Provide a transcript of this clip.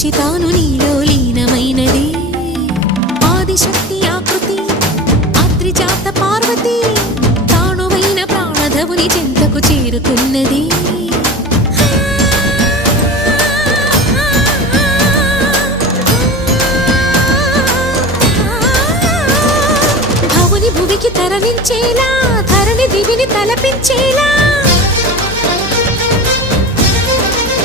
విడిచి తాను నీలో లీనమైనది ఆదిశక్తి ఆకృతి ఆత్రిజాత పార్వతి తానువైన ప్రాణధవుని చెంతకు చేరుతున్నది భువికి తరలించేలా ధరణి దివిని తలపించేలా